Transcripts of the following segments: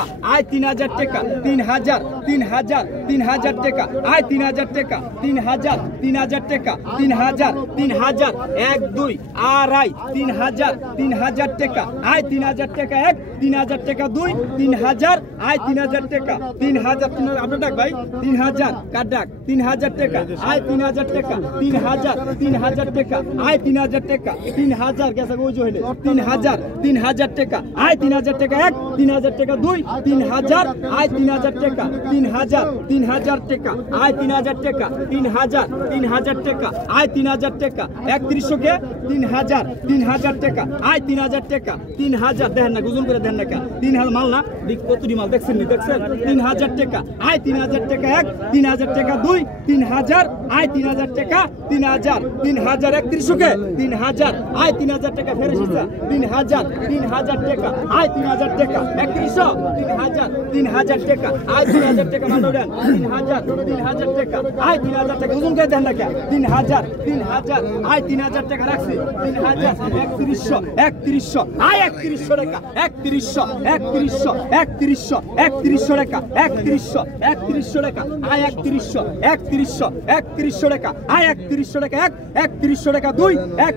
টাকা আয় 3000 টাকা 3000 3000 3000 টাকা আয় 3000 টাকা 3000 3000 টাকা 3000 3000 1 2 আড়াই 3000 3000 টাকা আয় 3000 টাকা 1 3000 টাকা 2 3000 আয় 3000 টাকা 3000 আপনার ডাক ভাই 3000 কার ডাক 3000 টাকা আয় 3000 টাকা 3000 3000 টাকা আয় 3000 টাকা 3000 কেসা কই হইলে 3000 3000 টাকা আয় 3000 টাকা 1 3000 টাকা 2 3000 আয় 3000 টাকা 3000 3000 টাকা আয় 3000 টাকা 3000 3000 টাকা আয় 3000 টাকা 3100 কে 3000 3000 টাকা আয় 3000 টাকা 3000 দেখেন না গুজুল করে দেন না কা 3000 মাল না কতটি মাল দেখছেন নি দেখছেন 3000 টাকা আয় 3000 টাকা 1 3000 টাকা 2 3000 আয় 3000 টাকা 3000 3000 3100 কে 3000 আয় 3000 টাকা ফেরেশিসা 3000 3000 টাকা আয় 3000 টাকা 3100 3000 3000 টাকা আয় 3000 টাকা মাল দেন 3000 3000 টাকা আয় 3000 টাকা ওজন করে দেন না কে 3000 3000 আয় 3000 টাকা রাখছি 3000 3100 3100 আয় 3100 টাকা 3100 3100 3100 3100 টাকা 3100 3100 টাকা আয় 3100 3100 3100 টাকা আয় 3100 টাকা 1 3100 টাকা 2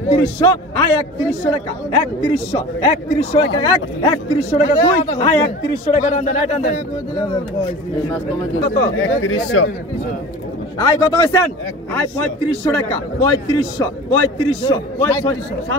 3100 আয় 3100 টাকা 3100 3100 টাকা 1 3100 টাকা 2 আয় 3100 টাকা রান দেন রাইট দেন কত 3100 আয় কত হইছেন আয় 3500 টাকা 3500 3500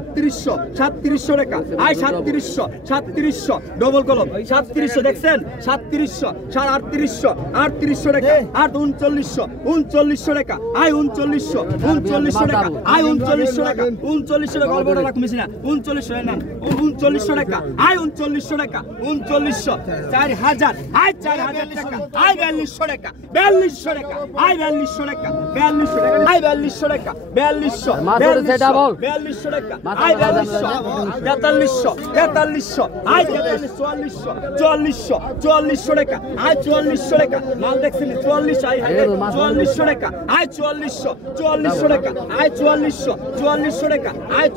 3700 3700 টাকা আয় 3700 3700 ডবল কলম 3700 দেখছেন 3700 3800 3800 টাকা আর 3900 3900 টাকা আয় 3900 3900 টাকা আয় 3900 টাকা 3900 টাকা গল্পটা রাখমিছি না 3900 নেন 3900 টাকা আয় 3900 টাকা 3900 4000 আয় 4000 টাকা আয় 4200 টাকা 4200 টাকা আয় 4200 টাকা 4200 টাকা আয় 4200 টাকা 4200 4200 টাকা আয় 4200 4300 আয় 4400 4400 টাকা আয় 4400 টাকা মাল দেখছেন 44 আয় 4400 টাকা আয় 4400 টাকা আয় 4400 টাকা আয়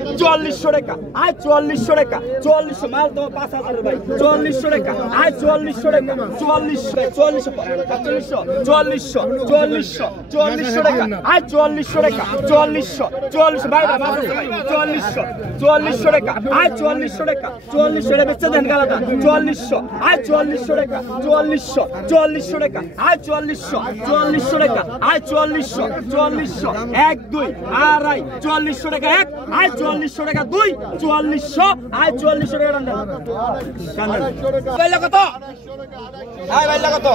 4400 টাকা আয় 4400 টাকা 4400 মাল তো 5000 ভাই 4400 টাকা আয় 4400 টাকা 4400 টাকা আয় 4400 টাকা 4400 ভাই 4400 টাকা আয় 4400 টাকা 4400 টাকা বেচে দেন গালাটা 4400 আয় 4400 টাকা 4400 টাকা আয় 4400 টাকা আয় 4400 1 2 আড়াই 4400 টাকা 1 আয় 4400 টাকা 2 4400 আয় 4400 টাকা রান দেন কত আয় ভাই কত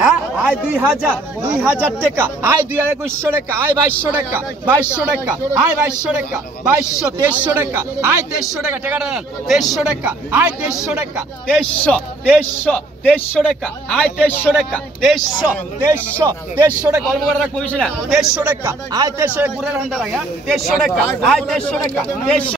হ্যাঁ আয় 2000 টাকা আয় 2100 টাকা আয় 2200 টাকা 2200 টাকা আয় 2200 টাকা 2200 2300 টাকা আয় 2300 টাকা টাকাটা নেন 2300 টাকা আয় 2300 টাকা 2300 টাকা আয় 2300 টাকা 2300 টাকা অল্প করে রাখবো বেশি না 2300 টাকা আয় 2300 টাকা ঘুরে রান্না লাগে 2300 টাকা আয় 2300 টাকা